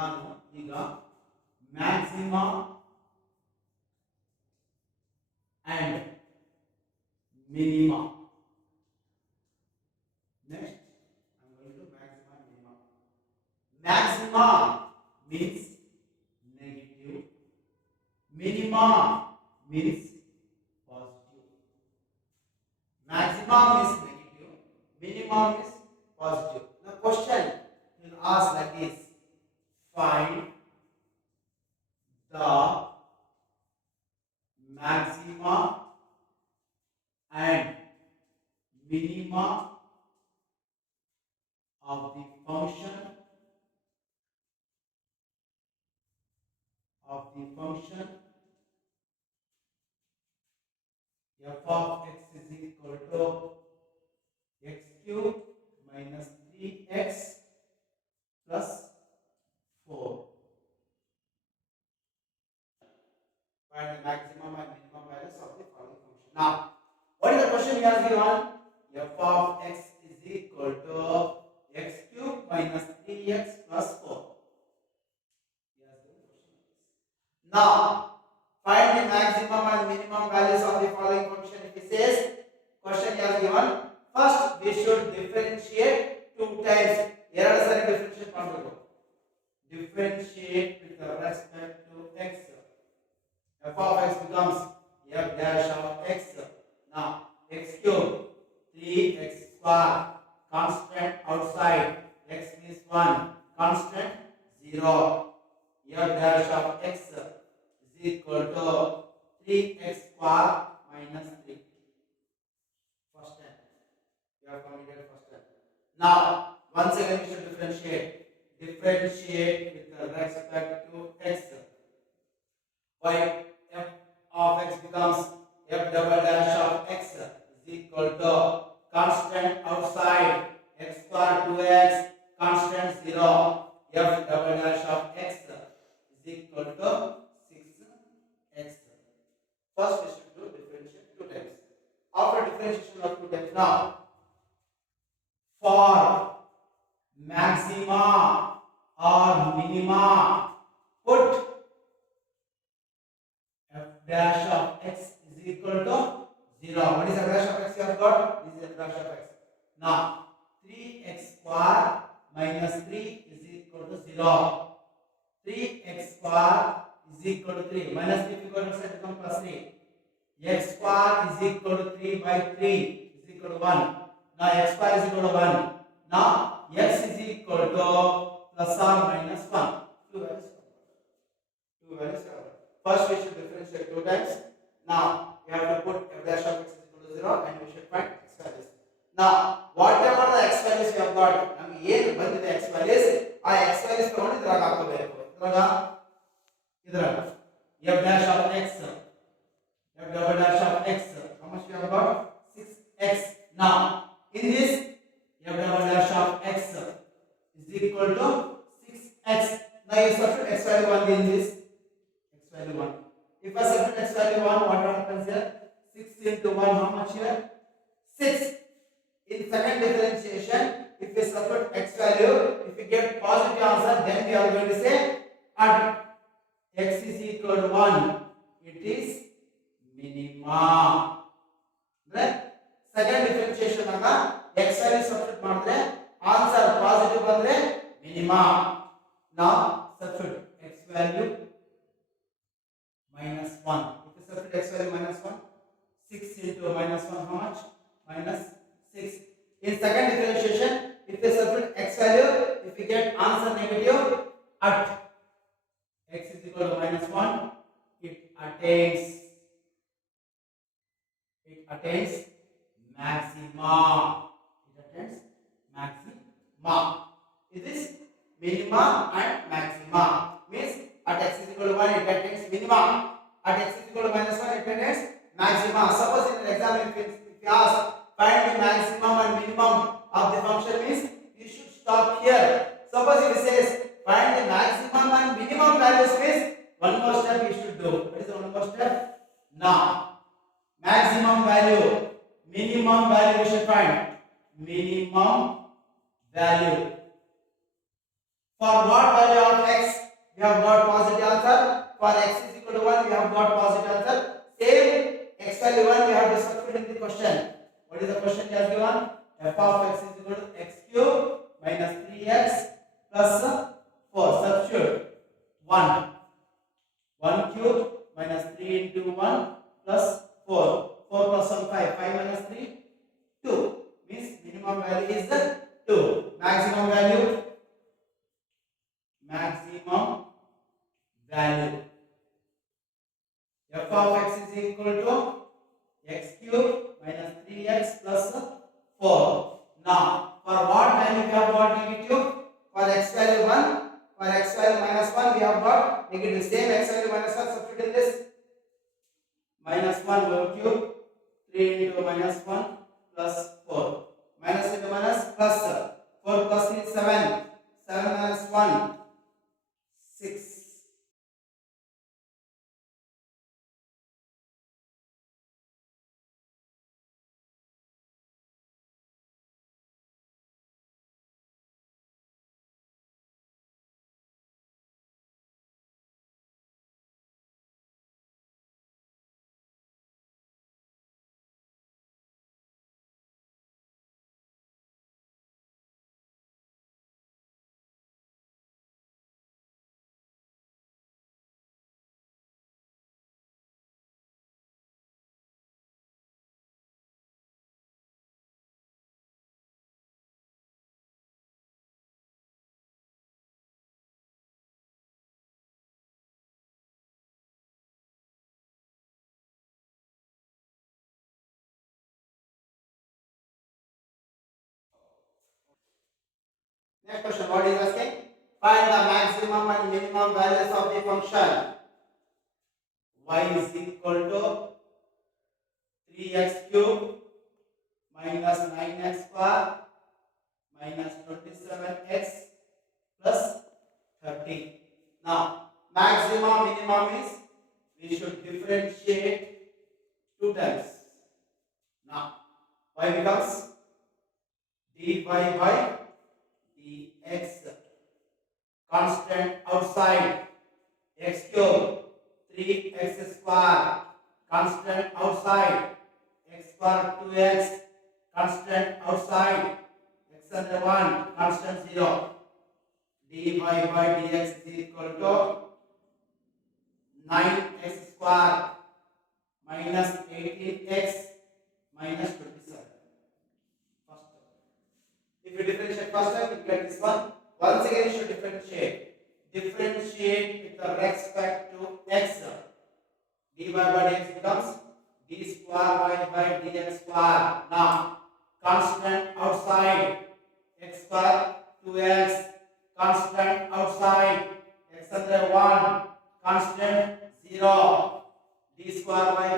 ನಾನು ಈಗ maxima and minima. Next, I'm going to maxima and minima. Maxima means negative. Minima means positive. Maxima means negative. Minima means positive. The question will ask like this: find the maxima and minima of the function f of x is equal to x cube minus 3x plus 4. Find the maximum and minimum values of the following function. Now, what is the question he has given? F of x is equal to x cube minus 3x plus 4. He has given question. Now, find the maximum and minimum values of the following function. If he says question he has given, first we should differentiate 2 times. Here is the differentiate possible. Differentiate with respect to x. F of x becomes f dash of x. Now x cube 3x square constant outside x is 1 constant 0 f dash of x is equal to 3x square minus 3. First time we have completed first time. Now once again we should differentiate with respect to x. Why f of x becomes f double dash of x is equal to constant outside x square 2x constant 0 f double dash of x is equal to 6x. First we should do differentiate 2 times. After differentiation of 2 times, now for maxima or minima, put f dash of x is equal to 0. What is f dash of x you have got? This is f dash of x. Now 3x square minus 3 is equal to 0. 3x square is equal to 3. Minus 3 if you go to side become plus 3. X square is equal to 3 by 3 is equal to 1. Now x square is equal to 1. Now x is equal to plus or minus 1. Two values. First we should differentiate 2 times. Now we have to put f dash of x is equal to 0 and we should find x values. Now whatever the x values we have got, ನಮಗೆ ಏನು ಬಂದಿದೆ x values, ಆ x values ತಗೊಂಡು ಇದ್ರಾಗ ಹಾಕಬೇಕು. ಇದ್ರಾಗ f dash of x, f double dash of x, how much we have got? 6x. Now in this f double dash of x is equal to 6x. Now you substitute x value 1 in this. X value 1. If I substitute x value 1, what happens here? 6 into 1, how much here? 6. In second differentiation, if we substitute x value, if we get positive answer, then we are going to say at x is equal to 1, it is minima. Right? Second differentiation aga x value substitute ಮಾಡಿದ್ರೆ answer positive ಬಂದ್ರೆ minima. Now substitute x value minus 1. If you substitute x value minus 1, 6 into minus 1, how much? Minus 6. In second differentiation, if you substitute x value, if you get answer negative at x is equal to minus 1, it attains maxima. It is minima and maxima. Means at x is equal to 1, it attains minima. At x is equal to minus 1, it attains maxima. Suppose in an exam, if you ask find the maximum and minimum of the function, means you should stop here. Suppose if it says find the maximum and minimum values, means one more step you should do. What is the one more step? Now maximum value, minimum value we should find. Minimum value. For what value of x we have got positive answer. For x is equal to 1 we have got positive answer. Same x value 1 we have to substitute in the question. What is the question he has given? F of x is equal to x cube minus 3x plus 4. Substitute 1. 1 cube minus 3 into 1 plus 4. 4 plus 1 5. 5 minus 3 2. Means minimum value is 2. Maximum value f of x is equal to x cube minus 3x plus 4. Now for what value we have got negative? For x value 1. For x value minus 1 we have got negative. Same x value minus 1 substitute in this. Minus 1 whole cube. 3 into minus 1 plus 4. Minus into minus plus 4 plus 3 is 7. 7 minus 1 6. Next question, what is asking? Find the maximum and minimum values of the function y is equal to 3x cube minus 9x square minus 27x plus 30. Now, maximum minimum is we should differentiate 2 times. Now, y becomes dy by dx constant outside x cube 3x square constant outside x square 2x constant outside x under 1 constant 0 dy by dx is equal to 9x square minus 18x minus 27. If you differentiate first time, you get this one. Once again, you should differentiate. Differentiate with respect to x. dy by dx becomes d square by dx square. Now, constant outside x square 2x, constant outside x under 1, constant 0. d square by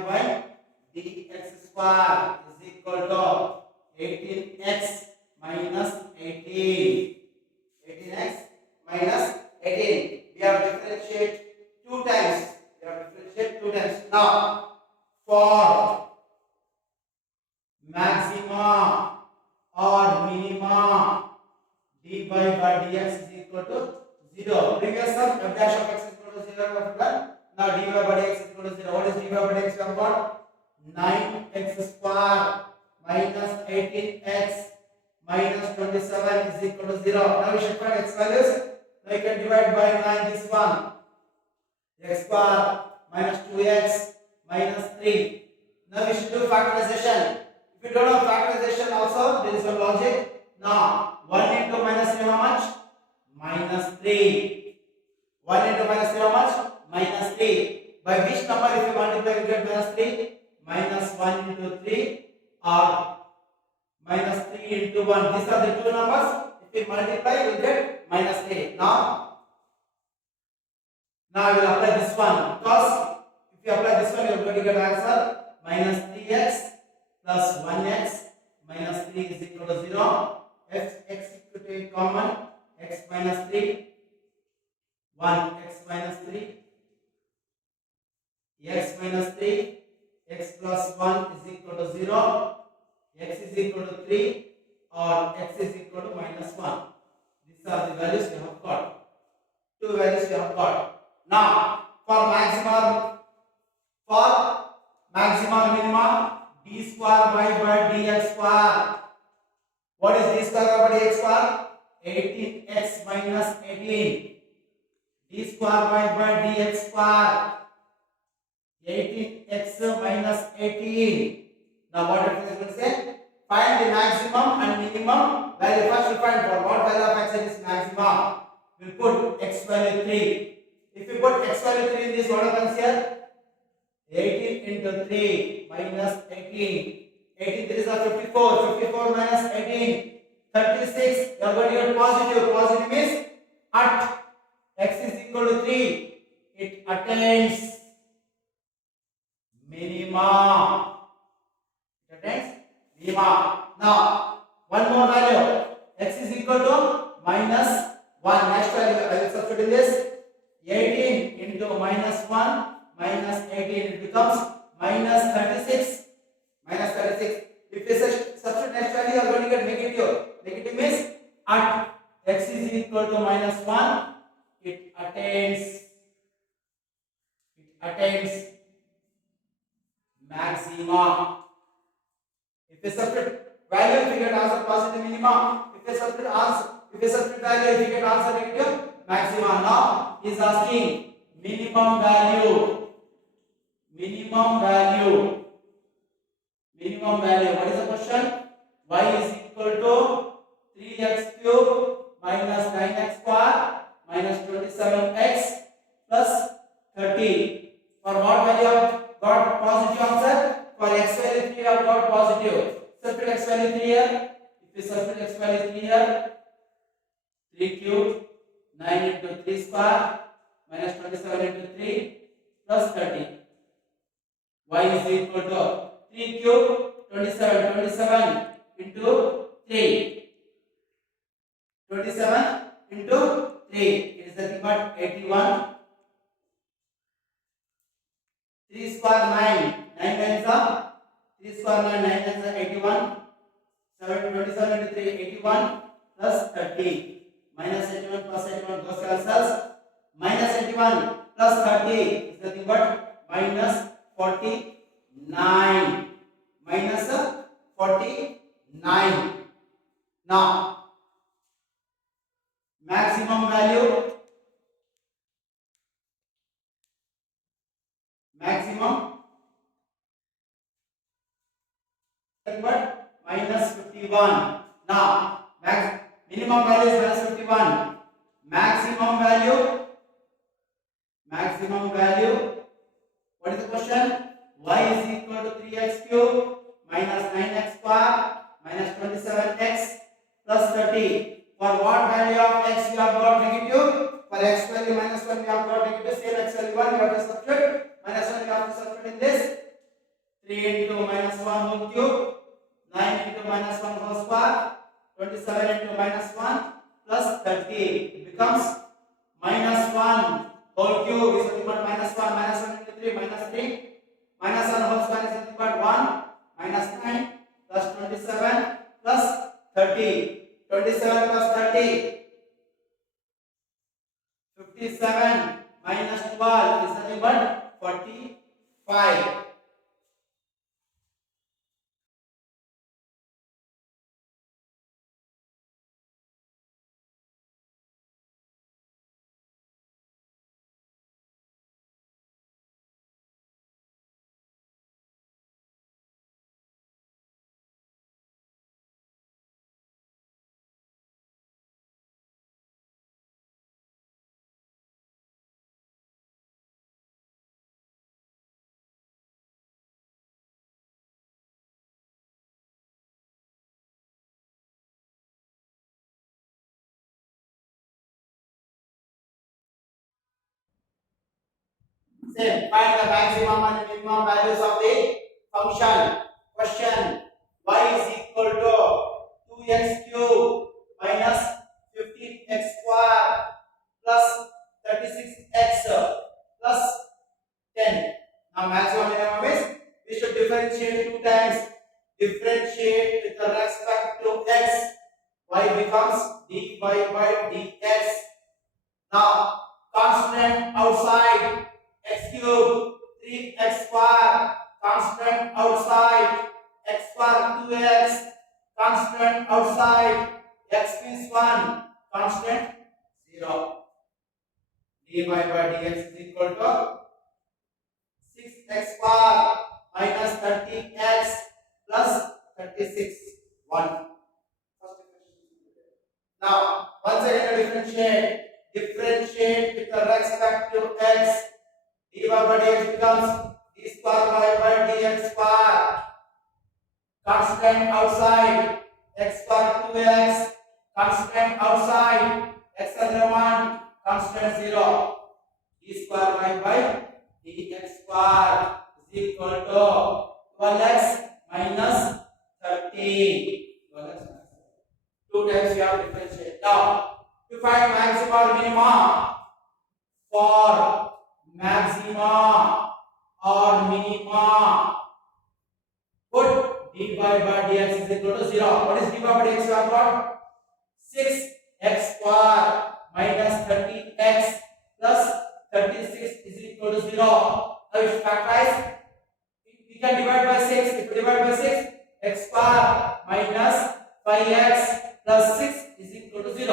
dx square is equal to 18x minus 18. 18x minus 18. We have differentiate 2 times. Now, for maxima or minima, dy by dx is equal to 0. Previous sum, f dash of x is equal to 0. Now, dy by dx is equal to 0. What is dy by dx? We have got 9x square minus 18x minus 27 is equal to 0. Now we should find x values. Now you can divide by 9 this one. X square minus 2x minus 3. Now we should do factorization. If you don't know factorization also, there is a logic. Now 1 into minus 3 how much? Minus 3. 1 into minus 3 how much? Minus 3. By which number if you multiply you get minus 3? Minus 1 into 3 or minus 3 into 1. These are the two numbers. If you multiply, you get minus 3. Now I will apply this one. Because if you apply this one, you are going to get answer minus 3x plus 1x minus 3 is equal to 0. X to take common. X minus 3. 1 x minus 3. X minus 3. X plus 1 is equal to 0. X is equal to 3 or x is equal to minus 1. This These are the values we have got. Two values we have got. Now, for maximum minimum, d square y by dx square. What is d square y by dx square? 18x minus 18. D square y by dx square. 18x minus 18. Now what it is going to say? Find the maximum and minimum value. First we find for what value of x is maximum. We'll put x value 3. If we put x value 3 in this, what happens here? 18 into 3 minus 18. 18 3 is 54. 54 minus 18. 36. You are going to get positive. Positive means at x is equal to 3. It attains minimum. It attains minimum. Now, one more value. X is equal to minus 1. Next value, I will substitute in this. 18 into minus 1 minus 18. It becomes minus 36. Minus 36. If you substitute next value, you are going to get negative. Negative means at x is equal to minus 1. It attains maximum. If you substitute value, you get answer positive minimum. If you substitute value, you get answer negative maximum. Now is asking minimum value. Minimum value. What is the question? Y is equal to 3x cube minus 9x square minus 27x plus 30. For what value of got positive answer? For x value 3 we have got positive. Substitute x value 3 here. If we substitute x value 3 here, 3 cube 9 into 3 square minus 27 into 3 plus 30. Y is equal to 3 cube 27 into 3. 27 into 3. It is nothing but 81. 3 square 9. 9 times are 3 square 9. 9 times are 81. 27 into 3. 81 plus 30. Minus 81 plus 81 goes cancels. Minus 81 plus 30 is nothing but minus 49. Minus 49. Now, maximum value. But minus 51. Now, minimum value is minus 51. Maximum value. What is the question? Y is equal to 3x cube minus 9x square minus 27x plus 30. For what value of x we have got negative? For x value minus 1 we have got negative. Same x value 1 we have to substitute. Minus 1 we have to substitute in this. 3 into minus 1 whole cube. 9 into minus 1 whole square. 27 into minus 1 plus 30. It becomes minus 1 whole cube is nothing but minus 1. Minus 1 into 3 minus 3. Minus 1 whole square is nothing but 1. Minus 9 plus 27 plus 30. 27 plus 30. 57 minus 12 is nothing but 45. Same. Find the maximum and minimum values of the function. Question. Y is equal to 2x cube minus 15x square plus 36x plus 10. Now maximum minimum is we should differentiate two times. Differentiate with respect to x. y becomes dy by dx. Now constant outside x cube 3x square, constant outside x square 2x, constant outside x means 1, constant 0. dy by dx is equal to 6x square minus 30x plus 36 1. Now once again differentiate with respect to x. dy by dx becomes d square by dx square, constant outside x square 2x, constant outside x under 1, constant 0. d square by dx square is equal to 12x minus 30. 2 times you have differentiate. Now to find maxima or minima, for maxima or minima, put dy by dx is equal to 0. What is dy by dx? You have got 6x square minus 30x plus 36 is equal to 0. Now if factorize, we can divide by 6. If we divide by 6, x square minus 5x plus 6 is equal to 0.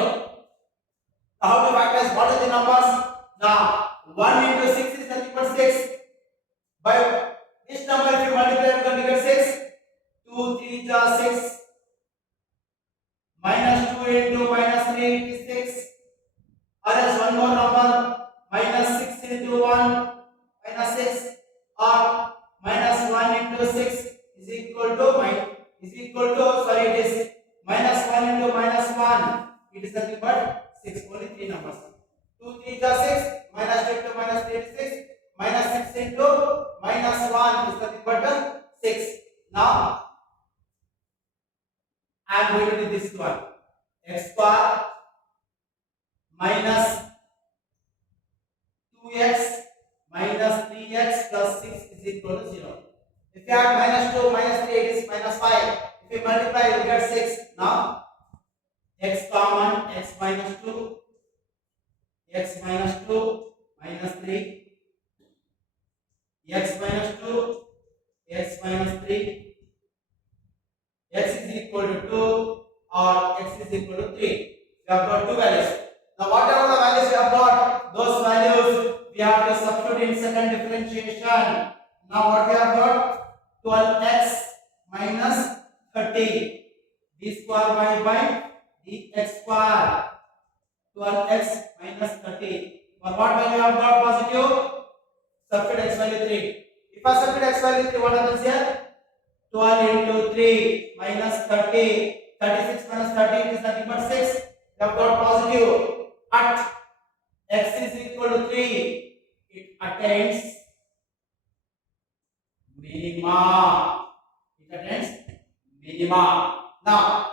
Now how to factorize? What are the numbers? Now 1 into 6 is nothing but 6. By this number if you multiply, you can get 6. 2 3 are 6. Minus 2 into minus 3 is 6. Or else one more number, minus 6 into 1 minus 6, or minus 1 into 6 is equal to it is minus 1 into minus 1, it is nothing but 6. Only 3 numbers. 2 3 are 6, minus 2 into minus 3 is 6, minus 6 into minus 1 is nothing but 6. Now I am going to do this one. X square minus 2x minus 3x plus 6 is equal to 0. If you add minus 2 minus 3, it is minus 5. If you multiply, you get 6. Now x common, x minus 2, x minus 2 minus 3, x minus 2, x minus 3, x is equal to 2 or x is equal to 3. We have got two values. Now whatever the values we have got, those values we have to substitute in second differentiation. Now what we have got? 12x minus 30, d square by dx square, 12x minus 30. For what value you have got positive? Substitute x value 3. If I substitute x value 3, what happens here? 12 into 3 minus 30, 36 minus 30 is nothing but 6. We have got positive. At x is equal to 3, it attains minima. It attains minima. Now,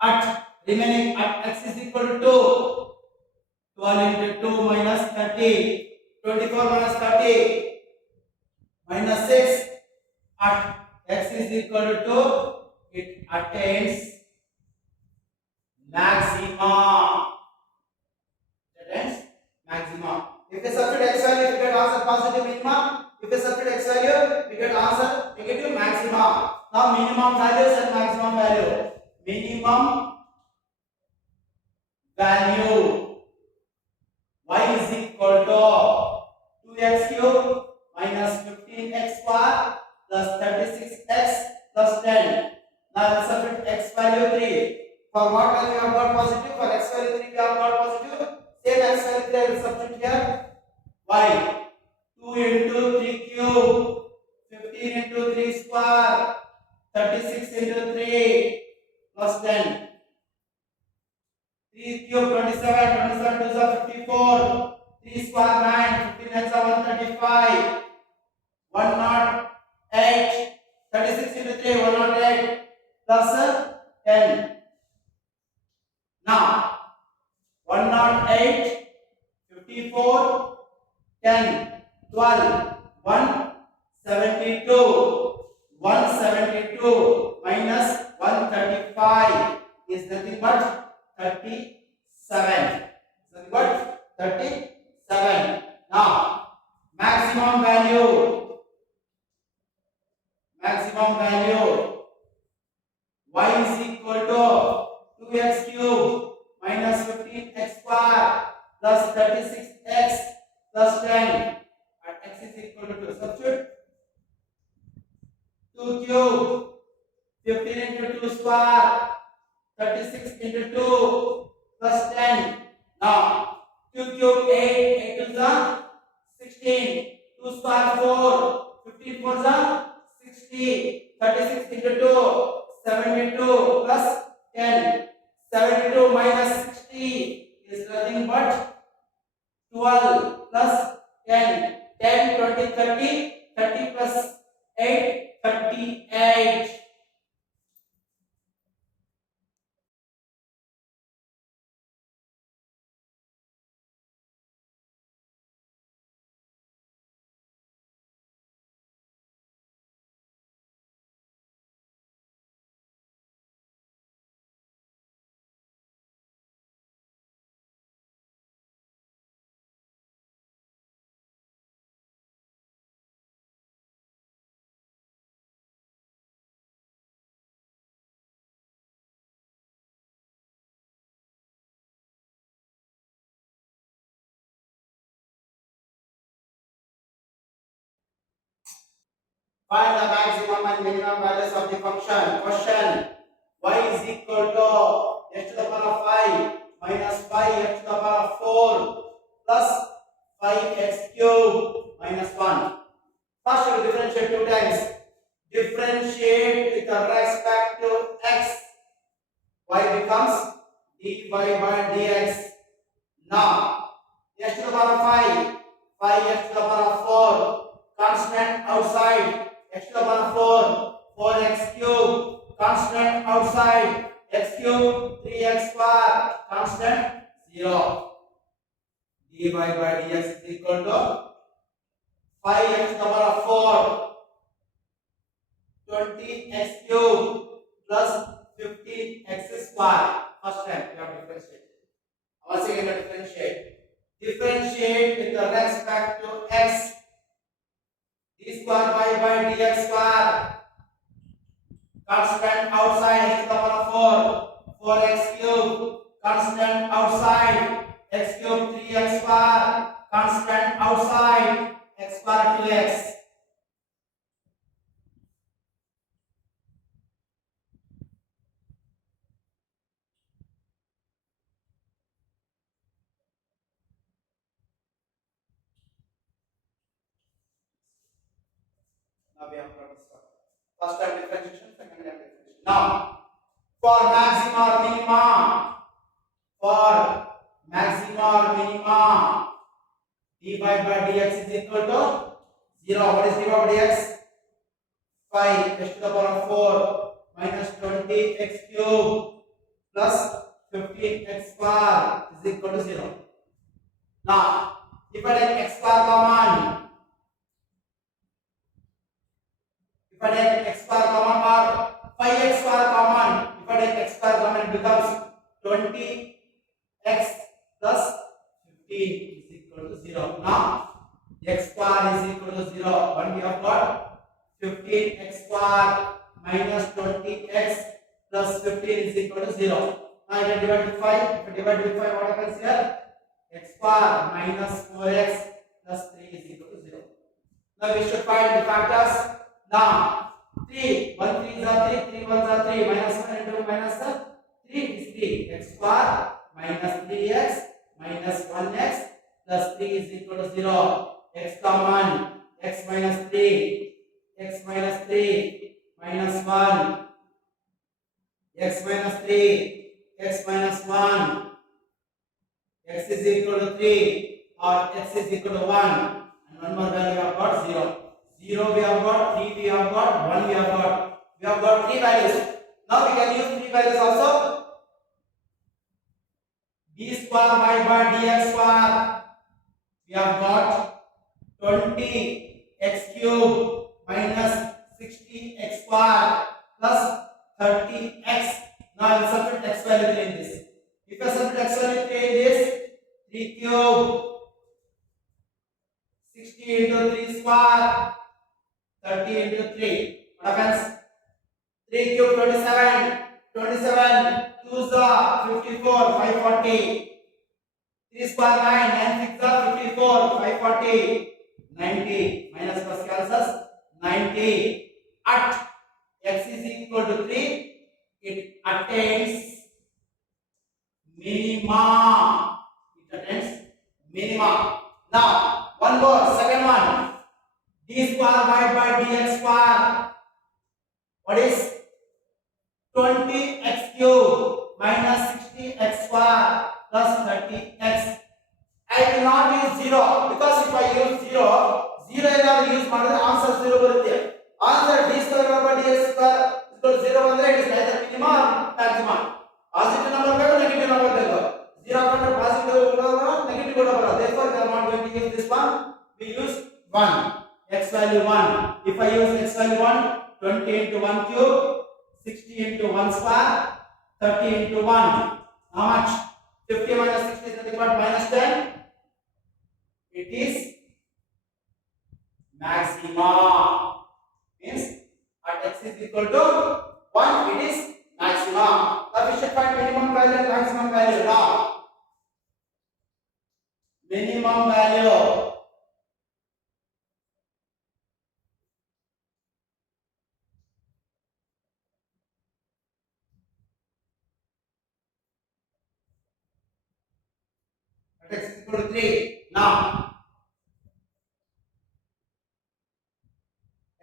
at remaining at x is equal to 2, 12 into 2 minus 30, 24 minus 30 minus 6. At x is equal to 2, it attains maxima. It attains maxima. If you substitute x value, you get answer positive minima. If you substitute x value, you get answer negative maxima. Now minimum values and maximum value. Minimum value y is equal to 2x cube minus 15x square plus 36x plus 10. Now let's substitute x value 3. For what value we have got positive? For x value 3 we have got positive. Same x value 3 I will substitute here. Y 2 into 3 cube, 15 into 3 square, 36 into 3 plus 10. 3 cube 27, 27 2 is 54, 3 square 9, 15 x 135, 108, 36 into 3 108 plus 10. Now 108, 54, 10, 12, 172, 172 minus 135 is the 37. So what? 37. Now, maximum value y is equal to 2x cube minus 15x square plus 36x plus 10 and x is equal to 2. Substitute 2 cube 15 into 2 square 36 into 2 plus 10. Now 2 cube 8, 8 to the 16, 2 square 4, 15 for the 60, 36 into 2, 72 plus 10. 72 minus 60 is nothing but 12 plus 10. 10, 20, 30, 30 plus 8, 38. Find the maximum and minimum values of the function. Question: y is equal to x to the power of 5 minus 5x to the power of 4 plus 5x cube minus 1. First, you differentiate two times. Differentiate with respect to x. Y becomes dy by dx. Now, x to the power of 5, 5x to the power of 4, constant outside, x to the power of 4, 4x cube, constant outside, x cube, 3x square, constant 0. dy by dx is equal to 5x to the power of 4, 20x cube plus 15x square. First time we have differentiated. Once again, differentiate. Differentiate with respect to x. D square by dx square. Constant outside x to the power of 4. 4x cube. Constant outside x cube 3x square. Constant outside x square 2x. Now we have got this one. First time differentiation, second time differentiation. Now, for maxima or minima, dy by dx is equal to 0. What is dy by dx? 5 x to the power of 4 minus 20x cube plus 15x square is equal to 0. Now, if I take x square common, or 5x square common, if I take x square common, it becomes 20x plus 15 is equal to 0. Now, x square is equal to 0. When we have got 15x square minus 20x plus 15 is equal to 0. Now, I can divide with 5. If I divide with 5, what happens here? X square minus 4x plus 3 is equal to 0. Now, we should find the factors. Now, 3, 1 3 is 3, 3 1 is 3, minus 1 into minus 3 is 3. X square minus 3x minus 1x plus 3 is equal to 0. X common, x minus 3, x minus 3 minus 1, x minus 3, x minus 1, x is equal to 3 or x is equal to 1, and one more value we have got 0. 0 we have got, 3 we have got, 1 we have got. We have got 3 values. Now we can use 3 values also. D square by dx square. We have got 20x cube minus 60x square plus 30x. Now I will substitute x value in this. If 3 cube 27. 27 2s are 54 540. 3 square 9 9 6 are 54 540. 90 minus plus cancels 90 at x is equal to 3 it attains minima. It attains minima. Now one more second one, d square by dx square, what is 20x cube minus 60x square plus 30x. I will not use 0 because if I use 0 ಏನಾದರೂ use ಮಾಡಿದ್ರೆ answer 0 ಬರುತ್ತೆ. Answer d square by dx square equal 0 ಬಂದ್ರೆ it is either minimum or maximum. Positive number ಬೇಕು negative number ಬೇಕು. 0 ಬಂದ್ರೆ positive ಬರೋದು negative ಕೂಡ ಬರೋದು. Therefore we are not going to use this one. We use 1. X value 1. If I use x value 1, 20 into 1 cube, 60 into 1 square, 30 into 1. How much? 50 minus 60 is nothing but minus 10. It is maxima. Means at x is equal to 1, it is maxima. Now we should find minimum value and maximum value. Now minimum value. At x is equal to 3. Now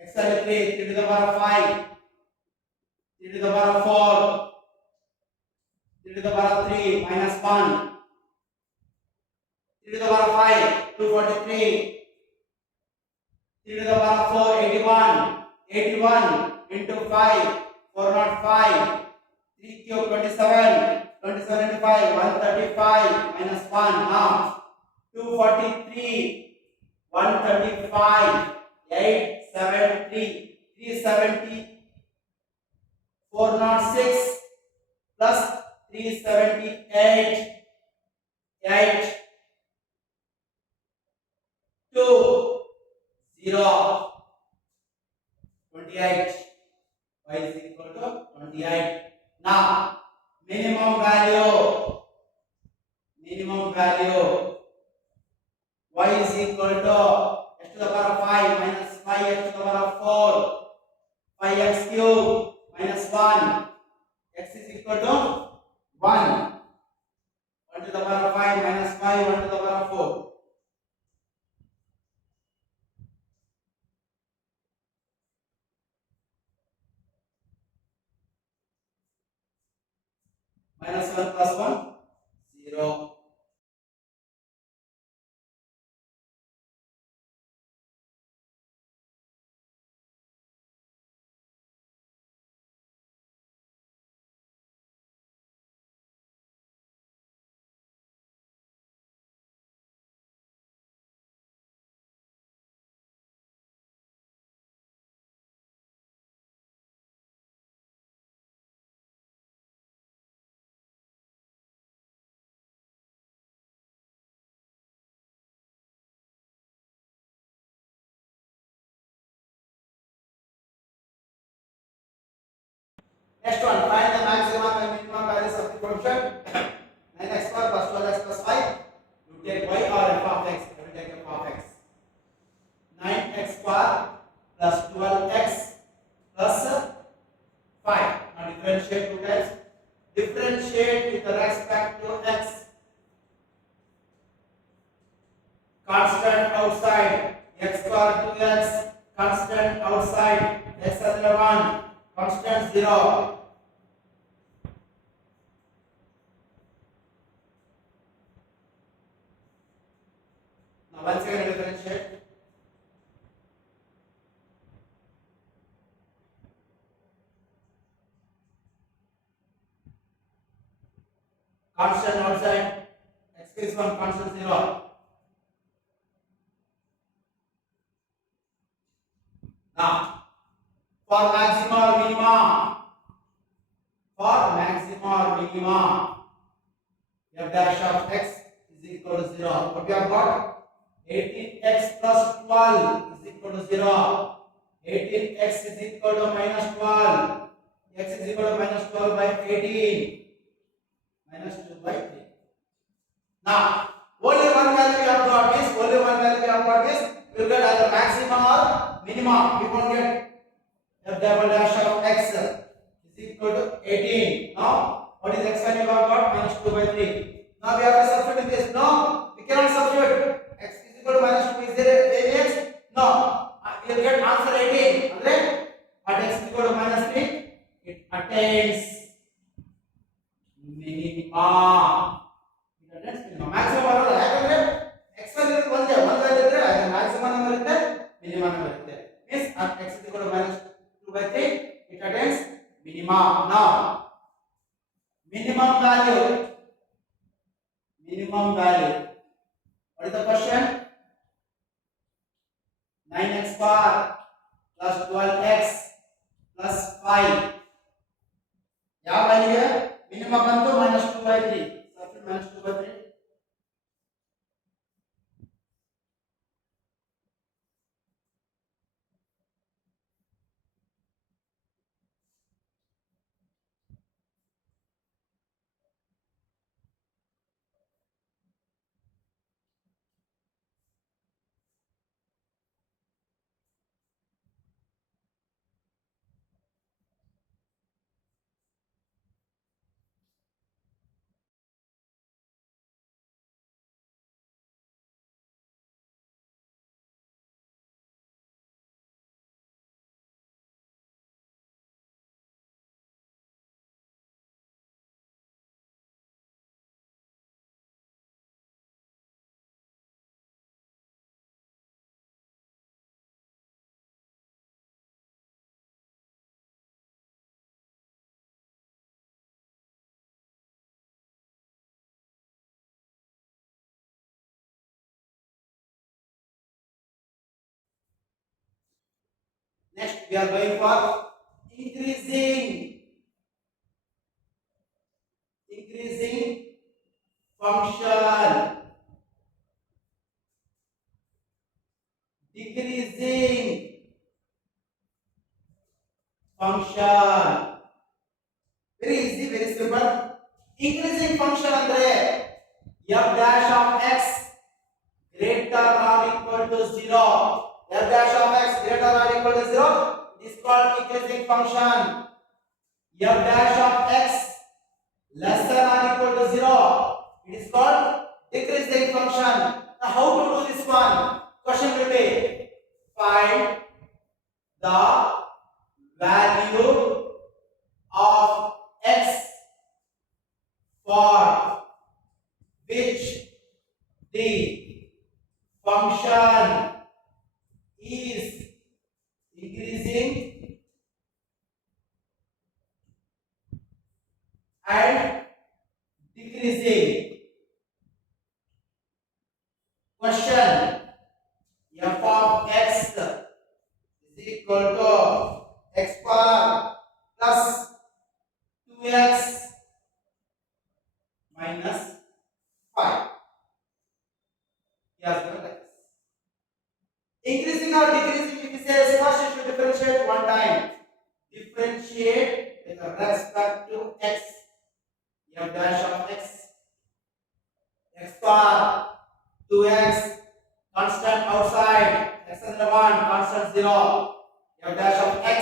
x value 3, 3 to the power of 5, 3 to the power of 4, 3 to the power of 3 minus 1, 3 to the power of 5, 243, 3 to the power of 4, 81, 81 into 5, 405, 3 cube 27, 27 into 5, 135 minus 1. Now 243, 135, 873, 370, 406 plus 378, 8, 2, 0, 28. Y is equal to 28. Now minimum value y is equal to x to the power of 5 minus 5x to the power of 4, 5x cube minus 1, x is equal to 1, 1 to the power of 5 minus 5, 1 to the power of 4. Minus 1 plus 1, 0. Next one, find the maximum and minimum values of the function 9x square plus 12x plus 5. You take y or f of x. I will take f of x. 9x square plus 12x plus 5. Now differentiate 2 times. Differentiate with respect to x. Constant outside. X square 2x. Constant outside. X is 1. Constant 0. Now once again differentiate. Constant outside. X is 1. Constant 0. Now for maxima or minima, f dash of x is equal to 0. What we have got? 18x plus 12 is equal to 0. 18x is equal to minus 12. x is equal to minus 12 by 18 minus 2 by 3. Now, only one value we have got is only one value we have got is we will get either maximum or minimum. We won't get f double dash of x is equal to 18. Now, what is x value we have got? Minus 2 by 3. Now we have to substitute in this. No, we cannot substitute. X is equal to minus 2. Is there any x? No. We will get answer 18. Andre, at x is equal to minus 3, it attains minimum. Maximum ಬರೋಲ್ಲ ಯಾಕಂದ್ರೆ x value ಒಂದೇ ಒಂದು value ಇದ್ರೆ ಅದು maximum number ಇರುತ್ತೆ minimum number ಇರುತ್ತೆ means x is equal to minus 2 by 3 it attains minimum. Now minimum value what is the question? 9x bar plus 12x plus 5 ಯಾವ value minimum ಬಂತು minus 2 by 3 substitute minus 2 by 3. Next we are going for increasing function, decreasing function. Very easy, very simple. Increasing function andre f dash of x greater or equal to 0. F dash of x greater or equal to 0 is called increasing function. F dash of x lesser or equal to 0 it is called decreasing function. Now how to do this one? Question will be find the value of x for which the function is increasing and decreasing. Question: f of x is equal to x power plus 2x minus 5. He has given like this. Increasing or decreasing, if he says first you should differentiate one time. Differentiate with respect to x. F dash of x, x bar, 2x, constant outside, x is 1, constant 0. F dash of x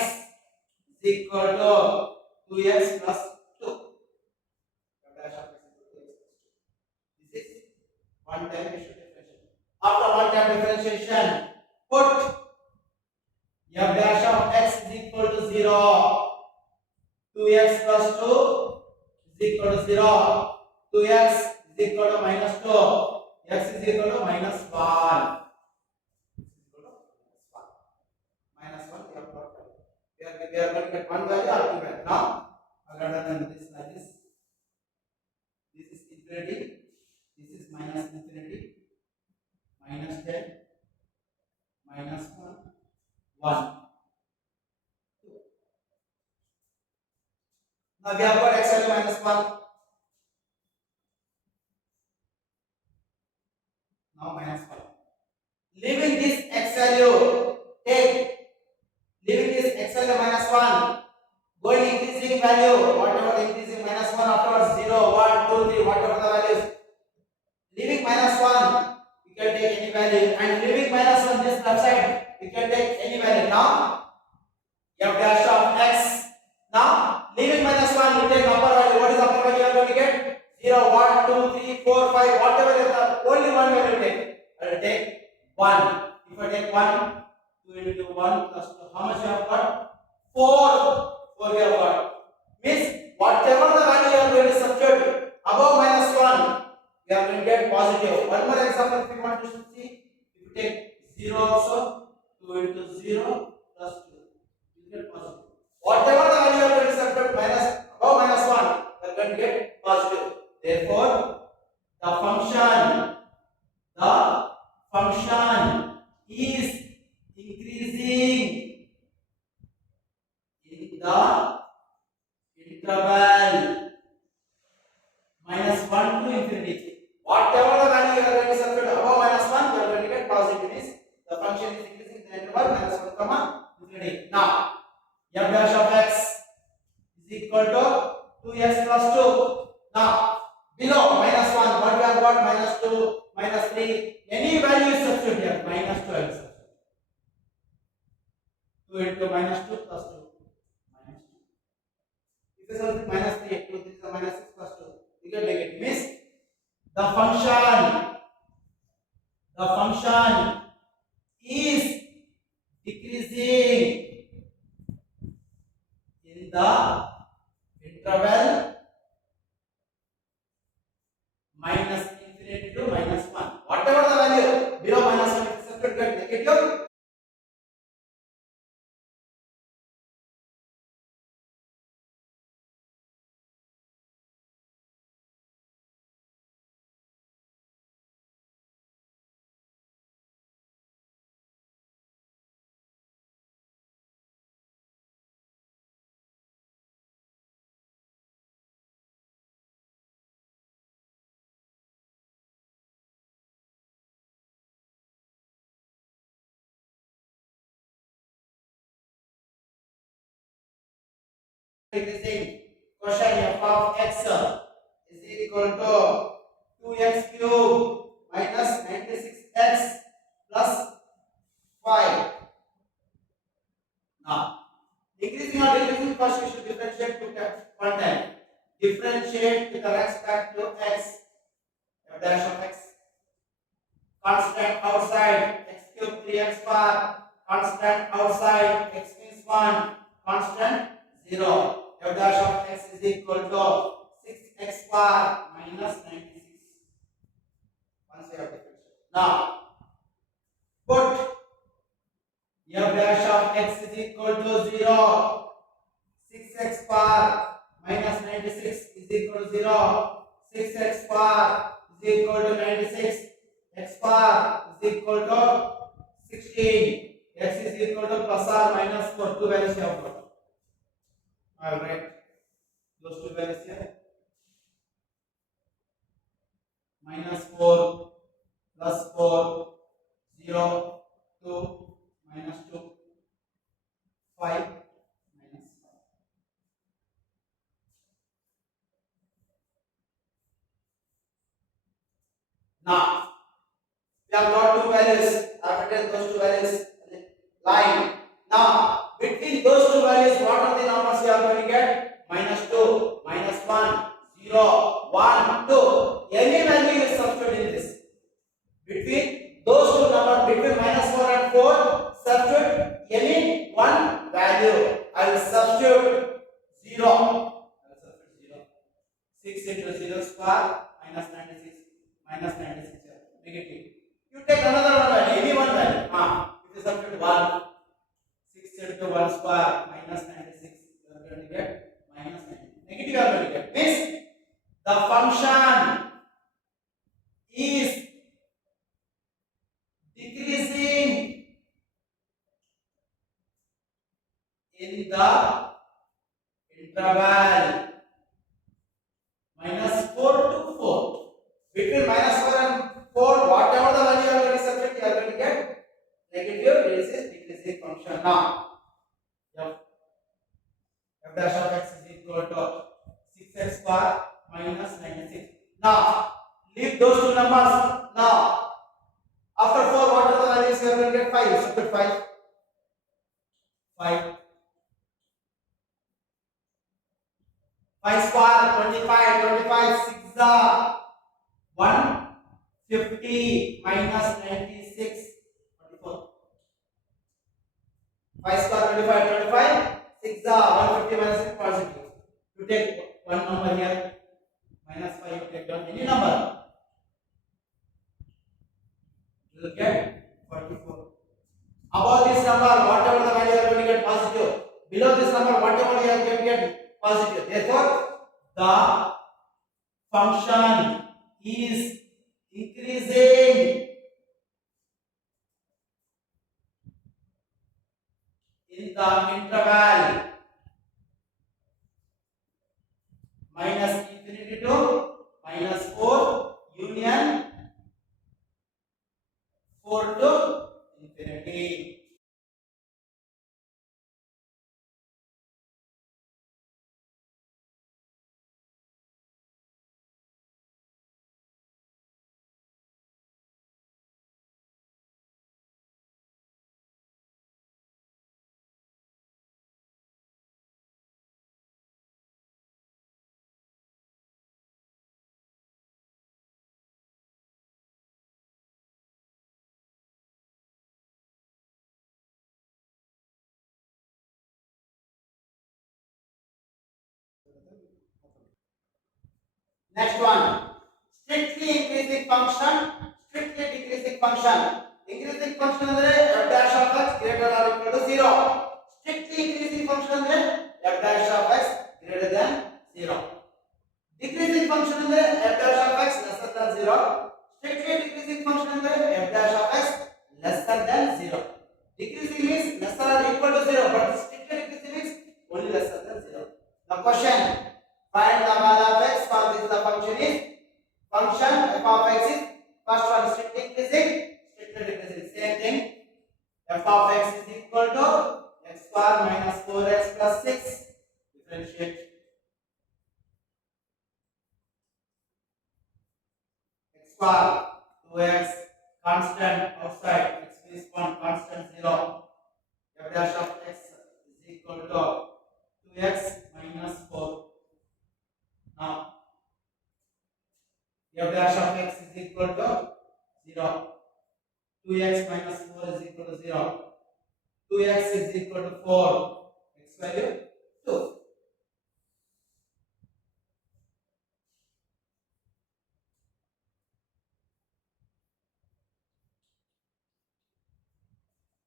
is equal to 2x plus 2. F dash of x is equal to 2x plus 2. This is one time we should differentiate. After one time differentiation, put f dash of x is equal to 0. 2x plus 2 is equal to 0. 2x is equal to minus 2. X is equal to minus 1. Minus 1 we have got. We are going to get one value or two value. Now, rather than this like this. This is infinity. This is minus infinity. Minus 10. Minus 1. 1. Now we have got x value minus 1. Now minus 1. Leaving this x value, take leaving this x value minus 1, going increasing increasing value, whatever the increasing minus 1 afterwards 0, 1, 2, 3, whatever the values. Leaving minus 1, you can take any value, and leaving minus 1 this left side, you can take any value. Now, f dash of x. Now, leaving minus 1, you take upper value. What is upper value you are going to get? 0, 1, 2, 3, 4, 5, whatever is the only one value you take. I will take 1. If I take 1, 2 into 1 plus 2, how much you have got? 4. 4 we have got. Means, whatever the value you are going to substitute above minus 1, we are going to get positive. One more example if you want to see. If you take 0 also, 2 into 0 plus 2, you get positive. Whatever the value you are going to substitute above minus 1, you are going to get positive. Therefore, the function is increasing in the interval minus 1 to infinity. Whatever the value you are going to substitute above minus 1, you are going to get positive. Means the function is increasing in the interval minus 1 comma infinity. Now, f dash of x is equal to 2x plus 2. Now, below minus 1, what we have got? Minus 2, minus 3. Any value is substitute here. Minus 2 I will substitute. 2 into minus 2 plus 2. Minus 2. If you substitute minus 3, 2, 3 is minus 6 plus 2. You get negative. Means the function is decreasing in the interval minus infinity to minus 1. Whatever the value below minus 1, if you substitute get negative. Decreasing. Question f of x is equal to 2x cube minus 96x plus 5. Now, increasing or decreasing, first we should differentiate one time. Differentiate with respect to x. F dash of x. Constant outside x cube 3x bar. Constant outside x means 1. Constant 0. F dash of x is equal to 6x bar minus 96. Once we have differentiated. Now, put f dash of x is equal to 0. 6x bar minus 96 is equal to 0. 6x bar is equal to 96. X bar is equal to 16. X is equal to plus or minus 4. Two values we have got. I will write those two values here. Minus 4 plus 4 0 2 minus 2 5 minus 5. Now we have got two values. I have written those two values line. Now between those two values, what are the numbers we are going to get? Minus 2, minus 1, 0, 1, 2. Any value is substituted in this. Between those two numbers, between minus 4 and 4, substitute any one value. I will substitute 0. I will substitute 0. 6 into 0 square minus 96. Minus 96. Negative. You take another one value, any one value. If you substitute 1. 6 into 1 square minus 96. You are going to get minus 90. Negative you are going to get. Means the function is decreasing in the interval minus 4 to 4. Between minus 4 and 4, whatever the value you are going to substitute, you are going to get negative. This is decreasing function. Now, f dash of x is equal square minus 96. Now leave those two numbers. Now after 4, what are the values you are going to get? 5. Subtract 5. 5. 5 square 25. 25 6 are 150 minus 96. 24. 5 square 25. 25 6 are 150 minus 6 positive. You take one number here minus 5. You take down any number. You will get 44. Above this number, whatever the value you are going to get positive. Below this number, whatever you are going to get positive. Therefore, the function is increasing in the interval minus infinity to minus 4 union 4 to infinity. Next one, strictly increasing function, strictly decreasing function. Increasing function ಅಂದ್ರೆ f dash of x greater or equal to 0. Strictly increasing function ಅಂದ್ರೆ f dash of x greater than 0. Decreasing function ಅಂದ್ರೆ f dash of x lesser than 0. Strictly decreasing function ಅಂದ್ರೆ f dash of x lesser than 0. Decreasing means lesser or equal to 0, but strictly decreasing means only lesser than 0. The question, find the value of x for this the function is function f of x is first one strictly increasing, strictly decreasing. Same thing, f of x is equal to x square minus 4x plus 6. Differentiate x square 2x constant outside x is 1 constant 0. F dash of x is equal to 2x minus 4. Now f dash of x is equal to 0. 2x minus 4 is equal to 0. 2x is equal to 4. X value 2.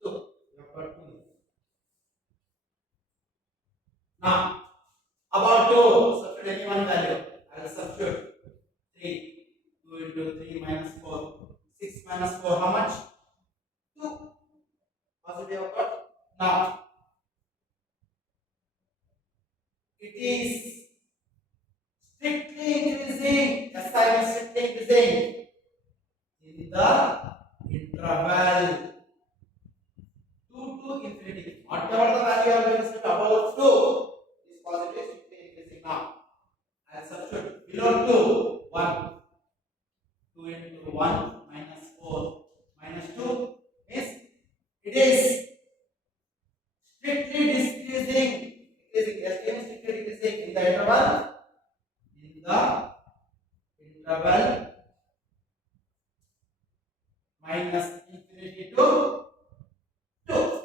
2. You have got 2. Now, about 2, substitute any one value. I will substitute 3. 2 into 3 minus 4. 6 minus 4, how much? 2. Positive you have got. Now, it is strictly increasing. SI is strictly increasing in the interval 2 to infinity. Whatever the value you are going to set above 2 is positive, strictly increasing. Now, I will substitute below 2, 1. 2 into 1 minus 4 minus 2 means it is strictly decreasing. Decreasing. STM is strictly decreasing in the interval minus infinity to 2.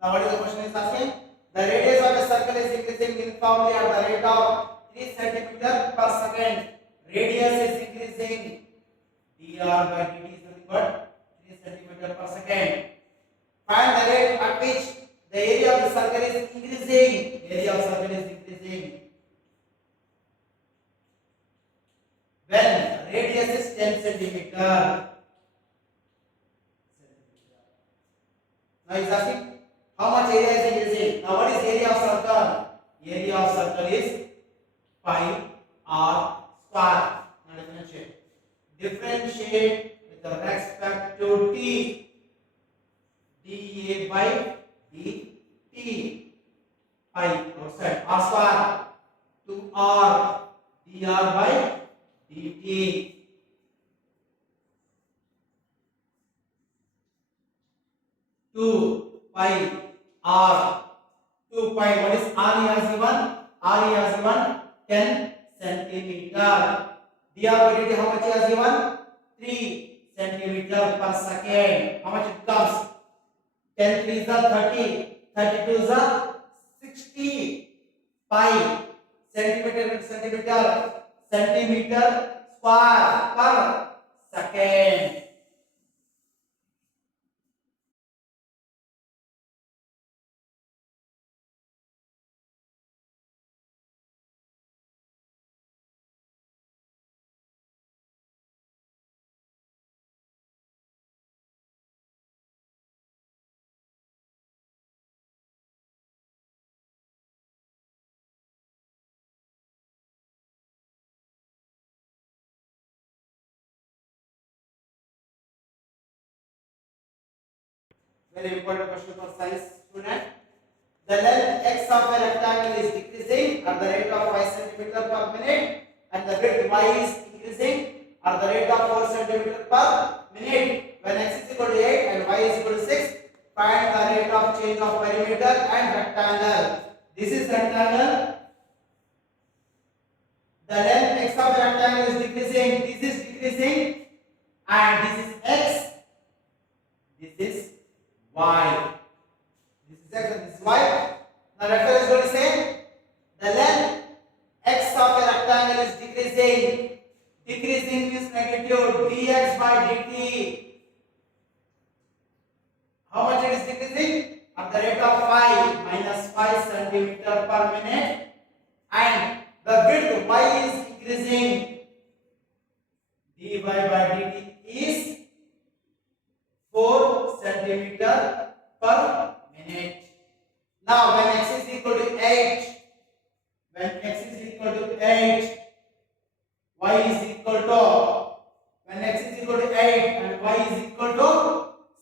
Now what is the question is asking? The radius of a circle is increasing uniformly at the rate of 3 centimeter per second. Radius is increasing. dr by dt is nothing but 3 centimeter per second. Find the rate at which the area of the circle is increasing. Area of circle is increasing when radius is 10 centimeter. Now is asking how much area is increasing. Now what is area of circle? Area of circle is pi r square. Now differentiate. Differentiate with respect to t. dA by dt. Pi outside r square to r dr by dt. 2 pi r. 2 pi. What is r has given? R has given 10 centimeter. dr by dt how much has given? 3 centimeter per second. How much it comes? 10 3 is 30. 32 is 60 pi centimeter square per second. Very important question for science student. The length x of a rectangle is decreasing at the rate of 5 centimeter per minute and the width y is increasing at the rate of 4 centimeter per minute. When x is equal to 8 and y is equal to 6, find the rate of change of perimeter and rectangle. This is rectangle. The length x of a rectangle is decreasing. This is decreasing and this is x. This is y. This is x and this is y. Now rectangle is going to say the length x of a rectangle is decreasing. Decreasing means negative dx by dt. How much it is decreasing? At the rate of 5 minus 5 centimeter per minute and the width y is increasing. dy by dt is 4 centimeter per minute. Now when x is equal to 8, y is equal to, when x is equal to 8 and y is equal to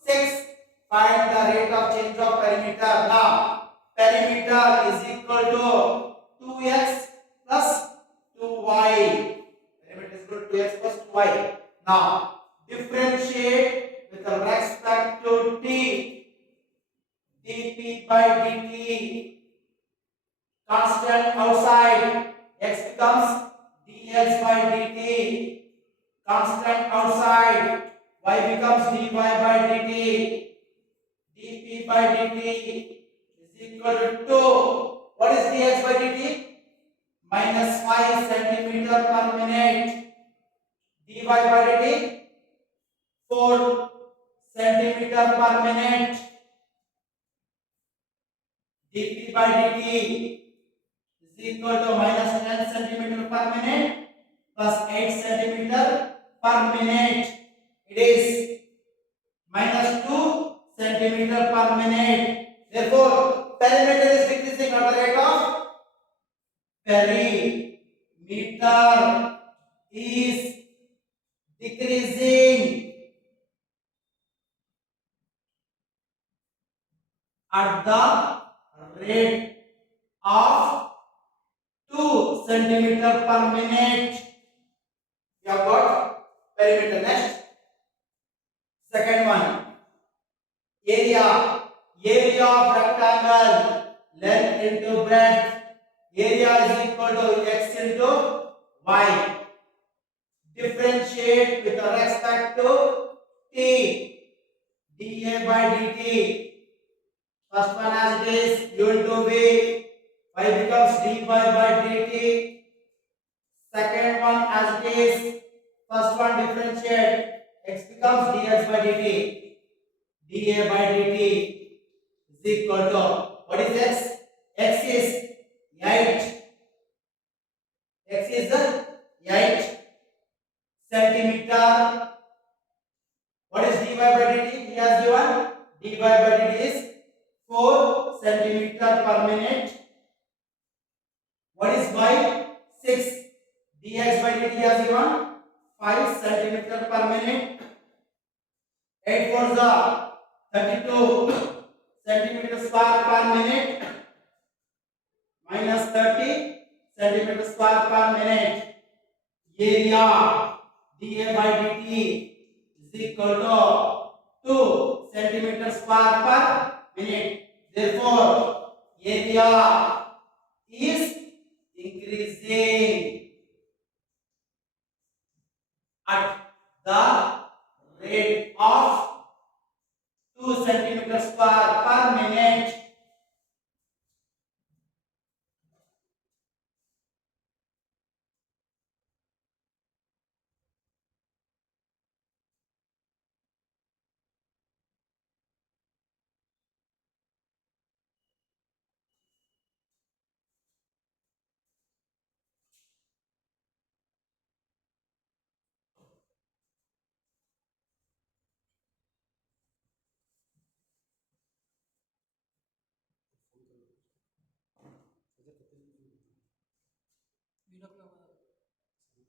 6, find the rate of change of perimeter. Now perimeter is equal to 2x plus 2y. Perimeter is equal to 2x plus 2y. Now differentiate with respect to t. dp by dt. Constant outside, x becomes dx by dt. Constant outside, y becomes dy by dt. dp by dt is equal to 2. What is dx by dt? Minus 5 centimeter per minute. dy by dt 4 centimeter per minute. dp by dt is equal to minus 10 centimeter per minute plus 8 centimeter per minute. It is minus 2 centimeter per minute. Therefore, perimeter is decreasing at the rate of perimeter is decreasing at the rate of 2 centimeter per minute. You have got perimeter. Next, second one, area. Area of rectangle, length into breadth. Area is equal to x into y. Differentiate with respect to t. dA by dt. First one as it is u into v. Y becomes dy by dt. Second one as it is. First one differentiate. X becomes dx by dt. dA by dt is equal to, what is x? X is 8. X is 8 centimeter. What is dy by dt? He has given dy by dt is 4 centimeter per minute. What is y? 6. dx by dt he has given 5 centimeter per minute. 8 for the 32 centimeter square per minute minus 30 centimeter square per minute. Area dA by dt is equal to 2 centimeter square per minute. Therefore, area is increasing.